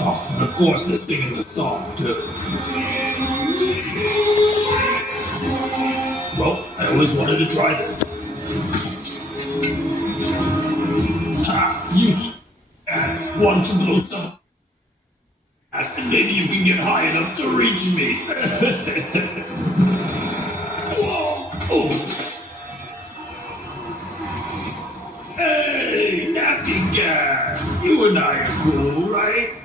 Oh, and of course they're singing the song too. Well, I always wanted to try this. Ha! You and want to blow some ass, and maybe you can get high enough to reach me. Whoa! Oh! Hey, Nappy Cat! You and I are cool, right?